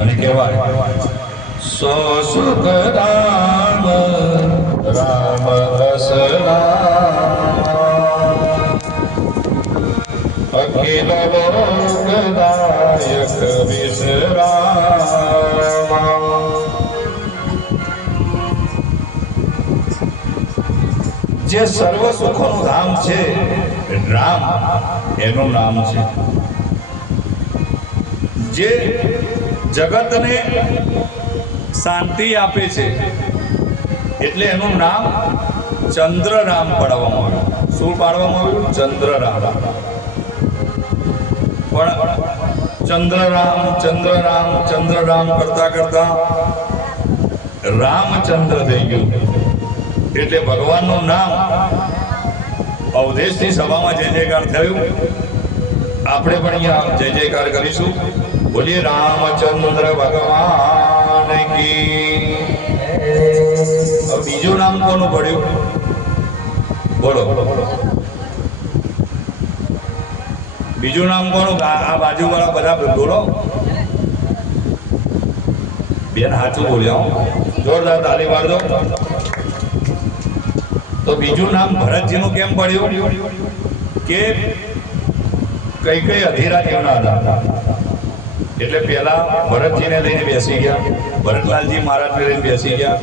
અને કહેવાય સો સુખ રામ રામ અસરામ અખિલ લોકદાયક વિશ્રામ. જે સર્વ સુખોનું ધામ છે રામ, એનું નામ છે. જે જગતને શાંતિ આપે છે. એટલે એનું નામ ચંદ્રરામ પાડવામાં આવ્યું. શું પાડવામાં આવ્યું? ચંદ્રરામ. પણ ચંદ્રરામ ચંદ્રરામ ચંદ્રરામ કરતા કરતા રામચંદ્ર થઈ ગયું. એટલે ભગવાનનું નામ અવધેશની સભામાં જય જયકાર થયું. આપણે પણ અહીંયા જય જયકાર કરીશું. બોલીએ રામચંદ્ર ભગવાન કી બીજું નામ કોનું પડ્યું? બોલો. બીજું નામ કોનું? આ બાજુવાળા બધા બોલો. બેન સાચું બોલ્યા જોરદાર તાલી પાડજો તો બીજું નામ ભરતજીનું કેમ પડ્યું? કે કઈ કઈ અધિરાજીઓના હતા? એટલે પહેલા ભરતજીને લઈને બેસી ગયા. ભરતલાલજી મહારાજને લઈને બેસી ગયા.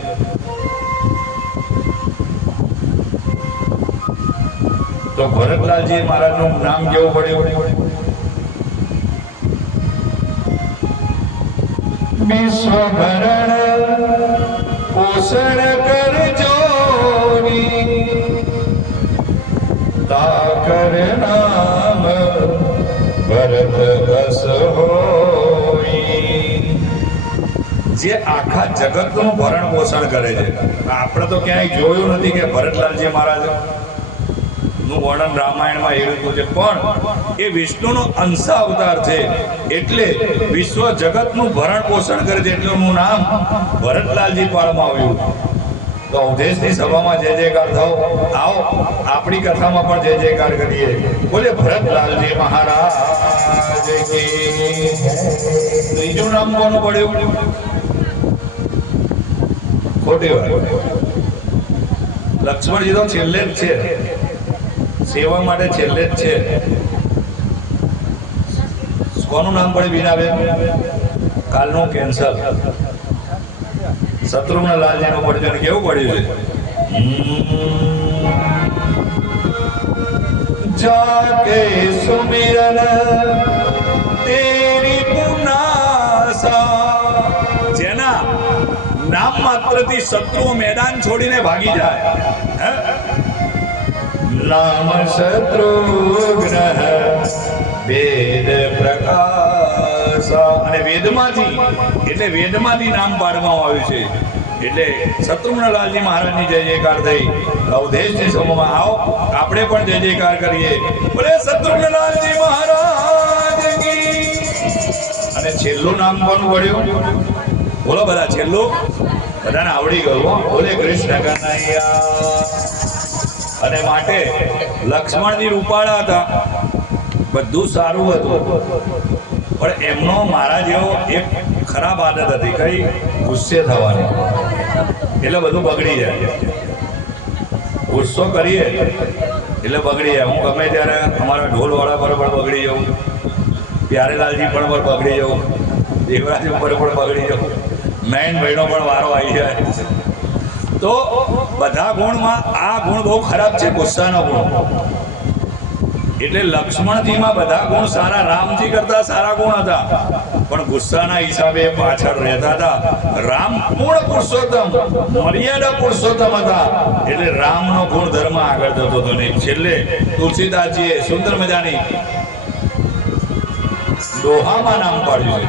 તો ભરતલાલજી મહારાજનું નામ કેવું પડ્યું? વિશ્વભરણ પોષણ કરજો તાકર નામ ભરત અસ હોઈ જે આખા જગતનું ભરણ પોષણ કરે છે. આપણે તો ક્યાંય જોયું નથી કે ભરતલાલજી મહારાજ, નું વર્ણન રામાયણમાં એ રીતનું છે. પણ એ વિષ્ણુનો અંશ અવતાર છે એટલે વિશ્વ જગતનું ભરણ પોષણ કરે છે એટલેનું નામ ભરતલાલજી પાળમાં આવ્યું. તો અવધેશની સભામાં જય જયકાર થાઓ. આવો, આપણી કથામાં પણ જય જયકાર કરીએ. બોલે, ભરતલાલજી મહારાજ ત્રીજું નામ કોનું પડ્યું? ખોટી વાત લક્ષ્મણજી તો છેલ્લે જ છે. સેવા માટે છેલ્લે જ છે. કોનું નામ પડે બીનાબેન કાલનું કેન્સર. શત્રુઘ્ન લાલજીનું પડ્યું કેવું પડ્યું છે? જાકે સુમિરન તેરી માત્રથી શત્રુઓ મેદાન છોડીને ભાગી જાય. નામ શત્રુ ગ્રહ વેદ પ્રકાશ. અને વેદમાંથી એટલે વેદમાંથી નામ પાડવામાં આવ્યું છે. એટલે શત્રુઘ્નલાલજી મહારાજની જય જયકાર થઈ. અવધેશની સમૂહમાં આવો. આપણે પણ જય જયકાર કરીએ. બોલે શત્રુઘ્નલાલજી મહારાજ અને છેલ્લું નામ કોનું પડ્યું? બોલો બધા છેલ્લું. બધાને આવડી ગયું. બોલે કૃષ્ણ કનૈયા અને માટે લક્ષ્મણજી રૂપાળા હતા. બધું સારું હતું. પણ એમનો મારા જેવો એક ખરાબ આદત હતી. કઈ? ગુસ્સે થવાની. એટલે બધું બગડી જાય. ગુસ્સો કરીએ એટલે બગડી જાય. હું ગમે ત્યારે અમારા ઢોલવાળા પર પણ બગડી જાઉં. પ્યારેલાલજી પણ પર બગડી જાઉં. દેવરાજ ઉપર પણ બગડી જાઉં. નયન ભાઈનો પણ વારો આવી જાય. તો બધા ગુણમાં આ ગુણ બહુ ખરાબ છે, ગુસ્સાનો ગુણ. એટલે લક્ષ્મણજીમાં બધા ગુણ સારા, રામજી કરતા સારા ગુણ હતા. પણ ગુસ્સાના હિસાબે પાછળ રહેતા હતા. રામ પૂર્ણ પુરુષોત્તમ, મર્યાદા પુરુષોત્તમ હતા. એટલે રામનો ગુણ ધર્મ આગળ જતો હતો ને છેલ્લે તુલસીદાસજીએ સુંદર મજાની દોહામાં નામ પાડ્યું.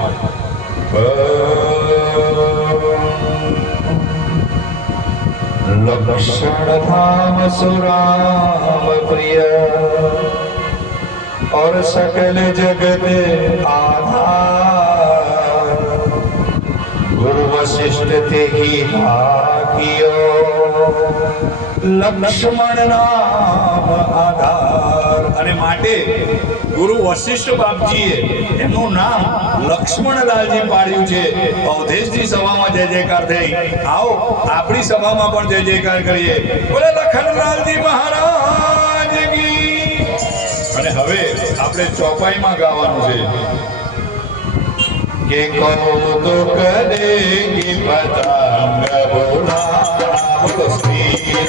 लक्षण धाम सुराम प्रिय और सकल जगत आधार વશિષ્ઠ તે ભાગ્યો લક્ષ્મણ નામ આધાર. અને માટે ગુરુ વશિષ્ઠ બાપજીએ એમનું નામ લક્ષ્મણલાલજી પાડ્યું છે. અવધેશજી સભામાં જય જયકાર થઈ. આવો, આપણી સભામાં પણ જય જયકાર કરીએ. બોલે લખનલાલજી મહારાજ અને હવે આપણે ચોપાઈમાં ગાવાનું છે. કે કૌતુક દેગી પતંગ બોલા બોલો શ્રી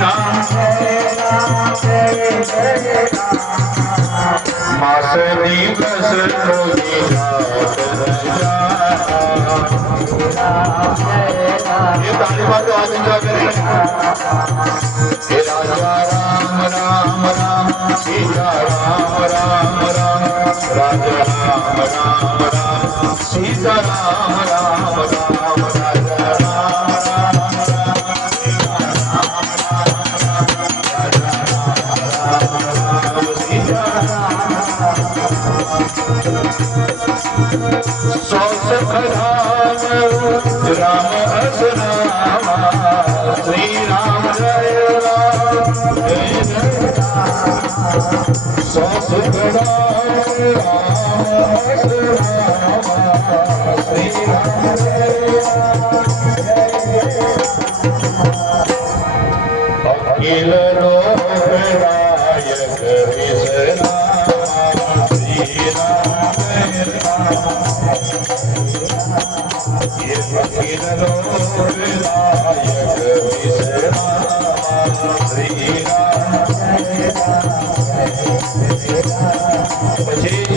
રામ શ્રી રામ માસ દિવસ જોગી એ તાલીમાં તો આનંદ કરે હે રાજા રામ રામ રામ સીતા રામ રામ રામ રાજા રામ રામ રામ સીતા રામ રામ રામ રામ सौ सखराम राम हसनामा श्री राम जय राम जय जय राम सौ सखराम राम हसनामा श्री राम जय राम अखिल ભરતલાલજી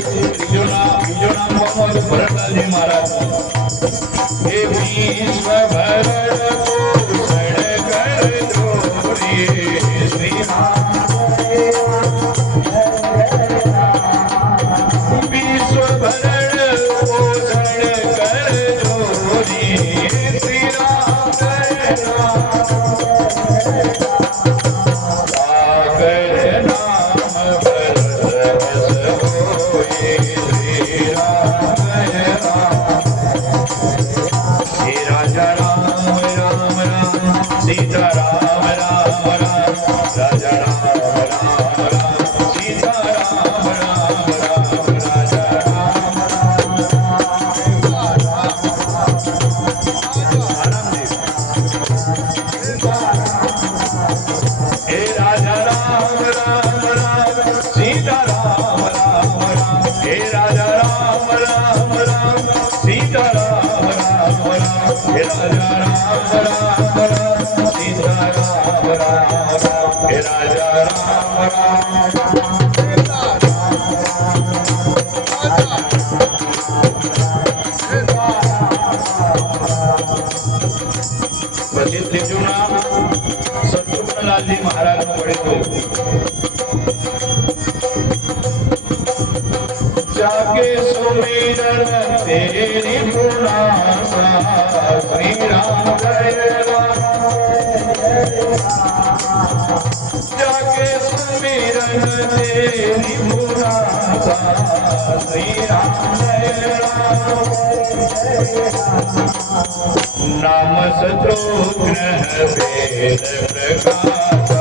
નામ સત્રો ગ્રહ વેદ પ્રકાશ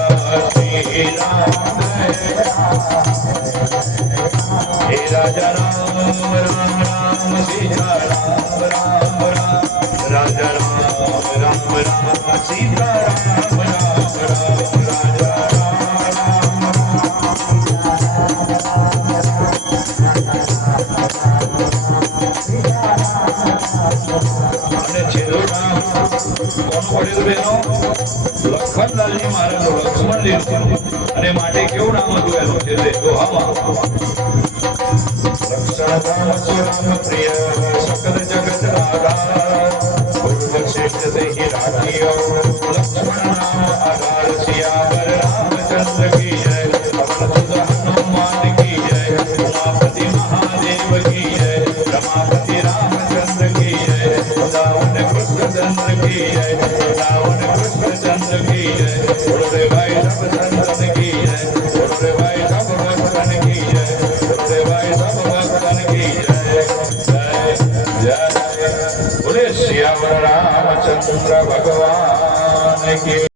શ્રી રામ હે રાજા રામ રામ સીતા રામ રામ રામ રાજા રામ રામ રામ સીતા રામ લખનલાલજી મહારાજનું લક્ષ્મણ લીધું અને માટે કેવું નામ હતું એનું? છેલ્લે તો હવા શ્રેષ્ઠ દેહી રાખ્યો લક્ષ્મણ નામ રામચંદ્ર કી જય कृष्ण चंद्र की जय रावण कृष्ण की जय बोले की जय। भगवान की जय जय जय जय बोले श्याम रामचंद्र भगवान की